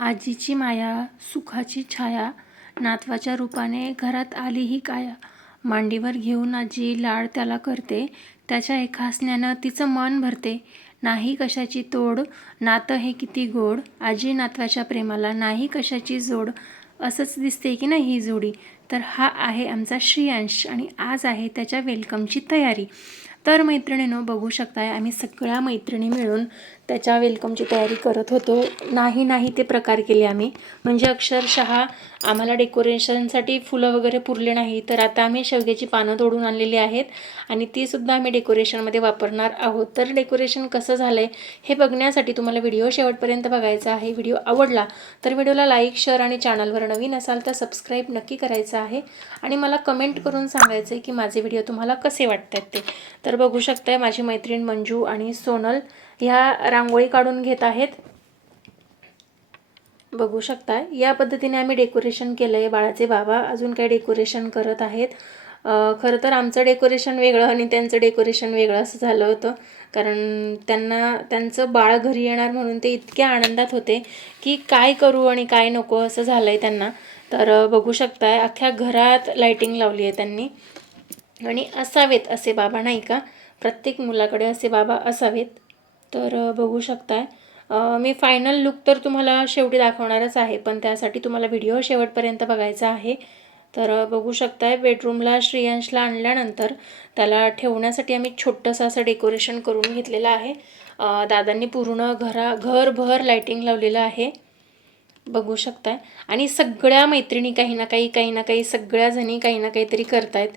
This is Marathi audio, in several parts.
आजीची माया सुखाची छाया, नातवाच्या रूपाने घरात आली ही काया. मांडीवर घेऊन आजी लाड त्याला करते, त्याच्या एका हसण्यानं तिचं मन भरते. नाही कशाची तोड, नातं हे किती गोड, आजी नातवाच्या प्रेमाला नाही कशाची जोड. असंच दिसते की नाही ही जोडी. तर हा आहे आमचा श्रेयांश आणि आज आहे त्याच्या वेलकमची तयारी. तर मैत्रिणींनो, बघू शकताय आम्ही सगळ्या मैत्रिणी मिळून त्याच्या वेलकमची तयारी करत होतो. नाही ते प्रकार केले आम्ही, म्हणजे अक्षरशः आम्हाला डेकोरेशनसाठी फुलं वगैरे पुरले नाही, तर आता आम्ही शेवग्याची पानं तोडून आणलेली आहेत आणि तीसुद्धा आम्ही डेकोरेशनमध्ये वापरणार आहोत. तर डेकोरेशन कसं झालं आहे हे बघण्यासाठी तुम्हाला व्हिडिओ शेवटपर्यंत बघायचा आहे. व्हिडिओ आवडला तर व्हिडिओला लाईक, शेअर आणि चॅनलवर नवीन असाल तर सबस्क्राईब नक्की करायचं आहे आणि मला कमेंट करून सांगायचं आहे की माझे व्हिडिओ तुम्हाला कसे वाटतात ते. तर बघू शकताय माझी मैत्रीण मंजू आणि सोनल ह्या रांगोळी काढून घेत आहेत. बघू शकताय या पद्धतीने आम्ही डेकोरेशन केलं आहे. बाळाचे बाबा अजून काही डेकोरेशन करत आहेत. खरं तर आमचं डेकोरेशन वेगळं आणि त्यांचं डेकोरेशन वेगळं असं झालं होतं, कारण त्यांचं बाळ घरी येणार म्हणून ते इतक्या आनंदात होते की काय करू आणि काय नको असं झालं आहे त्यांना. तर बघू शकताय अख्ख्या घरात लाईटिंग लावली आहे त्यांनी. आणि असावेत असे बाबा, नाही का, प्रत्येक मुलाकडे असे बाबा असावेत. तर बघू शकताय मी फायनल लुक तर तुम्हाला शेवटी दाखवणारच आहे, पण त्यासाठी तुम्हाला व्हिडिओ शेवटपर्यंत बघायचा आहे. तर बघू शकताय बेडरूमला श्रेयांशला आणल्यानंतर त्याला ठेवण्यासाठी आम्ही छोटंसं असं डेकोरेशन करून घेतलेलं आहे. दादांनी पूर्ण घरभर लाईटिंग लावलेलं आहे. बघू शकताय आणि सगळ्या मैत्रिणी काही ना काही सगळ्या जणी काही ना काहीतरी करतायत,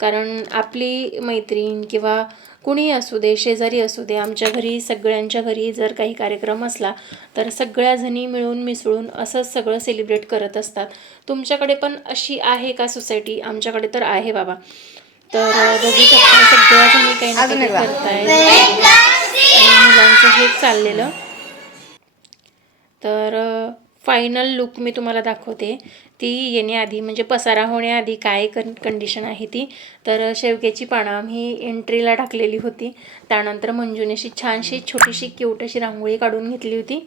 कारण आपली मैत्रीण किंवा कुणी असू दे, शेजारी असू दे, आमच्या घरी सगळ्यांच्या घरी जर काही कार्यक्रम असला तर सगळ्या जणी मिळून मिसळून असंच सगळं सेलिब्रेट करत असतात. तुमच्याकडे पण अशी आहे का सोसायटी? आमच्याकडे तर आहे बाबा. तर बघू शकता सगळ्या जणी काही ना काही करतायत आणि मुलांचं हेच चाललेलं. तर फायनल लुक मी तुम्हाला दाखवते. ती येण्याआधी म्हणजे पसारा होण्याआधी काय कंडिशन आहे ती. तर शेवग्याची पानं आम्ही एंट्रीला टाकलेली होती. त्यानंतर मंजूने अशी छानशी छोटीशी क्यूट अशी रांगोळी काढून घेतली होती.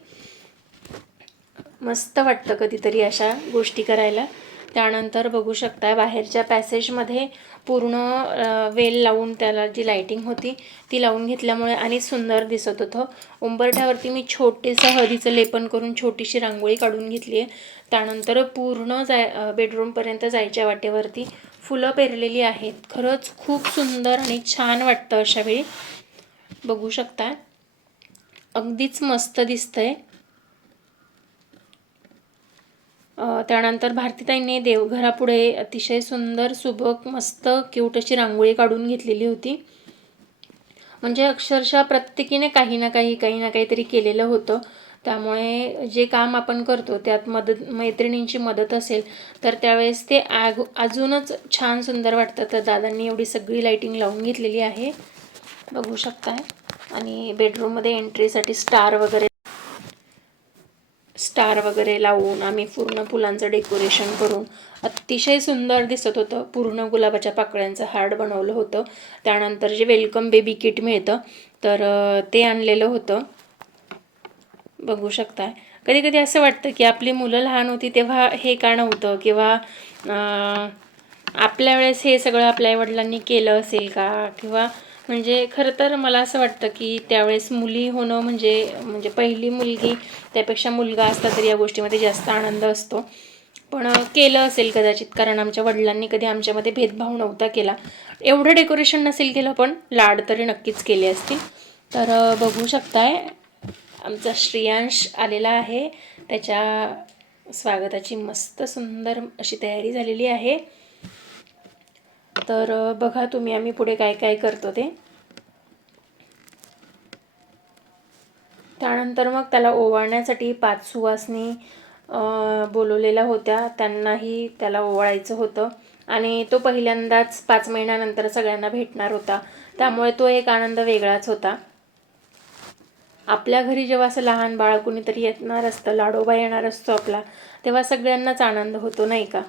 मस्त वाटतं कधीतरी अशा गोष्टी करायला. त्यानंतर बघू शकता बाहेरच्या पॅसेजमध्ये पूर्ण वेल लावून त्याला जी लाईटिंग होती ती लावून घेतल्यामुळे आणि सुंदर दिसत होतं. उंबरठ्यावरती मी छोटेसं हळदीचं लेपन करून छोटीशी रांगोळी काढून घेतली आहे. त्यानंतर पूर्ण बेडरूमपर्यंत जायच्या वाटेवरती फुलं पेरलेली आहेत. खरंच खूप सुंदर आणि छान वाटतं अशावेळी. बघू शकता अगदीच मस्त दिसतंय. त्यानंतर भारतीताईंनी देवघरापुढे अतिशय सुंदर सुबक मस्त क्यूट अशी रांगोळी काढून घेतलेली होती. म्हणजे अक्षरशः प्रत्येकीने काही ना काहीतरी केलेलं होतं. त्यामुळे जे काम आपण करतो त्यात मैत्रिणींची मदत असेल तर त्यावेळेस ते अजूनच छान सुंदर वाटतं. तर दादांनी एवढी सगळी लाईटिंग लावून घेतलेली आहे, बघू शकताय. आणि बेडरूममध्ये एंट्रीसाठी स्टार वगैरे लावून आम्ही पूर्ण फुलांचं डेकोरेशन करून अतिशय सुंदर दिसत होतं. पूर्ण गुलाबाच्या पाकळ्यांचं हार्ट बनवलं होतं. त्यानंतर जे वेलकम बेबी किट मिळतं तर ते आणलेलं होतं. बघू शकताय कधी कधी असं वाटतं की आपली मुलं लहान होती तेव्हा हे का नव्हतं, किंवा आपल्या वेळेस हे सगळं आपल्या आईवडिलांनी केलं असेल का, किंवा म्हणजे खरं तर मला असं वाटतं की त्यावेळेस मुली होणं म्हणजे पहिली मुलगी त्यापेक्षा मुलगा असता तरी या गोष्टीमध्ये जास्त आनंद असतो. पण केलं असेल कदाचित, कारण आमच्या वडिलांनी कधी आमच्यामध्ये भेदभाव नव्हता केला. एवढं डेकोरेशन नसेल केलं पण लाड तरी नक्कीच केले असतील. तर बघू शकताय आमचा श्रेयांश आलेला आहे. त्याच्या स्वागताची मस्त सुंदर अशी तयारी झालेली आहे. तर बघा तुम्ही आम्ही पुढे काय काय करतो ते. त्यानंतर मग त्याला ओवाळण्यासाठी 5 सुवासनी बोलवलेल्या होत्या. त्यांनाही त्याला ओवाळायचं होतं आणि तो पहिल्यांदाच 5 महिन्यानंतर सगळ्यांना भेटणार होता. त्यामुळे तो एक आनंद वेगळाच होता. आपल्या घरी जेव्हा असं लहान बाळ कुणीतरी येणार असतं, लाडोबा येणार असतो आपला, तेव्हा सगळ्यांनाच आनंद होतो, नाही का.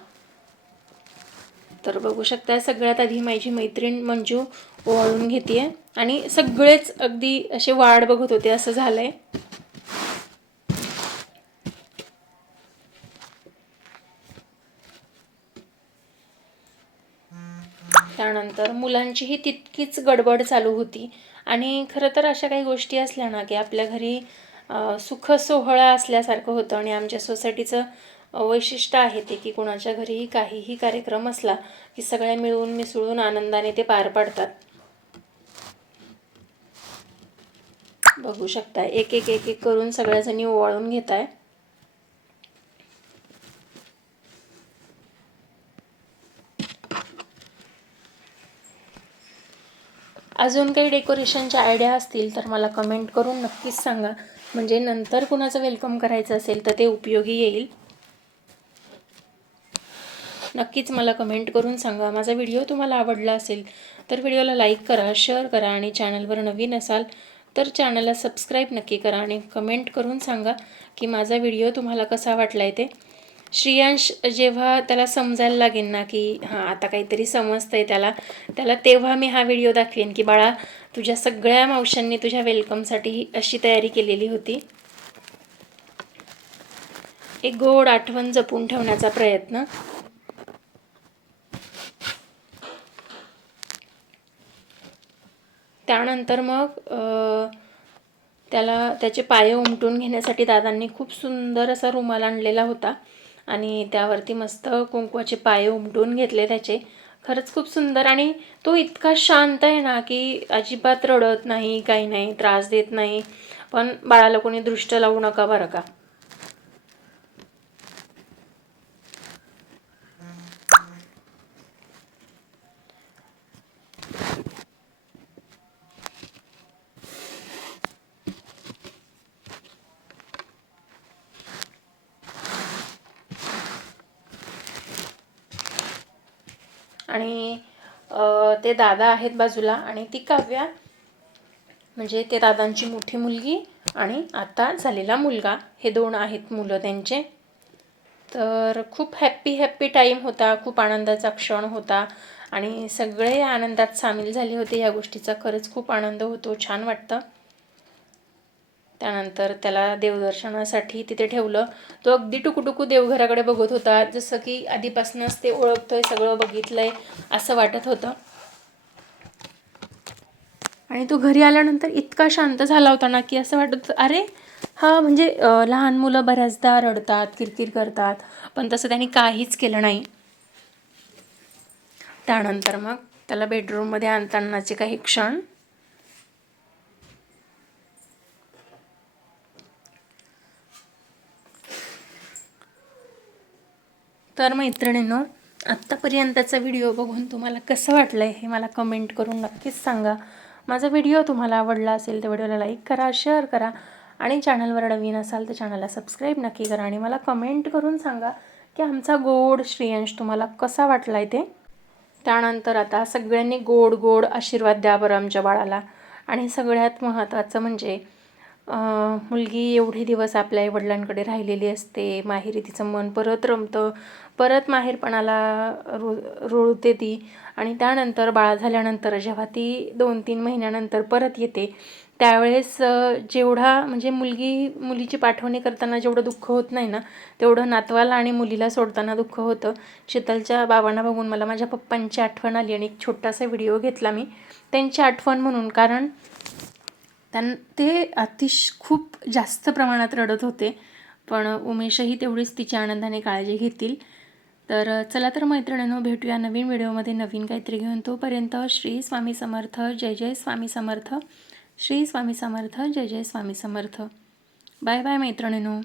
तर बघू शकता सगळ्यात आधी माझी मैत्रीण मंजू ओवाळून घेते आणि सगळेच अगदी असे वाट बघत होते असं झालंय. त्यानंतर मुलांचीही तितकीच गडबड चालू होती. आणि खरं तर अशा काही गोष्टी असल्या ना की आपल्या घरी सुख सोहळा असल्यासारखं होतं. आणि आमच्या सोसायटीचं वैशिष्ट्य आहे ते की कुणाच्या घरीही काहीही कार्यक्रम असला की सगळ्या मिळून मिसळून आनंदाने ते पार पाडतात. बघू शकता एक एक एक एक करून सगळ्याजणी ओवाळून घेत आहे. अजून काही डेकोरेशनच्या आयडिया असतील तर मला कमेंट करून नक्कीच सांगा, म्हणजे नंतर कुणाचं वेलकम करायचं असेल तर ते उपयोगी येईल. नक्कीच मला कमेंट करून सांगा. माझा व्हिडिओ तुम्हाला आवडला असेल तर व्हिडिओला लाईक करा, शेअर करा आणि चॅनलवर नवीन असाल तर चॅनलला सबस्क्राईब नक्की करा आणि कमेंट करून सांगा की माझा व्हिडिओ तुम्हाला कसा वाटला आहे ते. श्रेयांश जेव्हा त्याला समजायला लागेल ना की हां आता काहीतरी समजतंय त्याला तेव्हा मी हा व्हिडिओ दाखवेन की बाळा तुझ्या सगळ्या मावशांनी तुझ्या वेलकमसाठी अशी तयारी केलेली होती. एक गोड आठवण जपून ठेवण्याचा प्रयत्न. त्यानंतर मग त्याचे पाय उमटून घेण्यासाठी दादांनी खूप सुंदर असा रुमाल आणलेला होता आणि त्यावरती मस्त कुंकवाचे पाय उमटून घेतले त्याचे. खरंच खूप सुंदर. आणि तो इतका शांत आहे ना की अजिबात रडत नाही, काही नाही, त्रास देत नाही. पण बाळाला कोणी दृष्ट लावू नका बरं का. आणि ते दादा आहेत बाजूला आणि ती काव्या, म्हणजे ते दादांची मोठी मुलगी आणि आता झालेला मुलगा, हे 2 आहेत मुलं त्यांचे. तर खूप हॅप्पी टाईम होता, खूप आनंदाचा क्षण होता आणि सगळे आनंदात सामील झाले होते. या गोष्टीचा खरंच खूप आनंद होतो, छान वाटतं. त्यानंतर त्याला देवदर्शनासाठी तिथे ठेवलं. तो अगदी टुकूटुकू देवघराकडे बघत होता, जसं की आधीपासूनच ते ओळखतोय, सगळं बघितलंय असं वाटत होतं. आणि तो घरी आल्यानंतर इतका शांत झाला होता ना की असं वाटत होतं अरे हा म्हणजे लहान मुलं बऱ्याचदा रडतात, किरकिर करतात, पण तसं त्यांनी काहीच केलं नाही. त्यानंतर मग त्याला बेडरूममध्ये आणतानाचे काही क्षण. तर मैत्रिणींनो, आत्तापर्यंतचा व्हिडिओ बघून तुम्हाला कसं वाटलं आहे हे मला कमेंट करून नक्कीच सांगा. माझा व्हिडिओ तुम्हाला आवडला असेल तर व्हिडिओला लाईक करा, शेअर करा आणि चॅनलवर नवीन असाल तर चॅनलला सबस्क्राईब नक्की करा. आणि मला कमेंट करून सांगा की आमचा गोड श्रेयांश तुम्हाला कसा वाटला आहे ते. त्यानंतर आता सगळ्यांनी गोड गोड आशीर्वाद द्या बरं आमच्या बाळाला. आणि सगळ्यात महत्त्वाचं म्हणजे मुलगी एवढे दिवस आपल्या आईवडिलांकडे राहिलेली असते, माहेरी तिचं मन परत रमतं, परत माहेरपणाला रुळते ती. आणि त्यानंतर बाळ झाल्यानंतर जेव्हा ती 2-3 महिन्यानंतर परत येते त्यावेळेस जेवढा म्हणजे मुलीची पाठवणी करताना जेवढं दुःख होत नाही ना तेवढं नातवाला आणि मुलीला सोडताना दुःख होतं. शीतलच्या बाबांना बघून मला माझ्या पप्पांची आठवण आली आणि एक छोटासा व्हिडिओ घेतला मी त्यांची आठवण म्हणून. कारण ते खूप जास्त प्रमाणात रडत होते, पण उमेशही तेवढीच तिची आनंदाने काळजी घेतील. तर चला तर मैत्रिणींनो, भेटूया नवीन व्हिडिओमध्ये नवीन काहीतरी घेऊन. तोपर्यंत श्री स्वामी समर्थ, जय जय स्वामी समर्थ. श्री स्वामी समर्थ, जय जय स्वामी समर्थ. बाय बाय मैत्रिणींनो.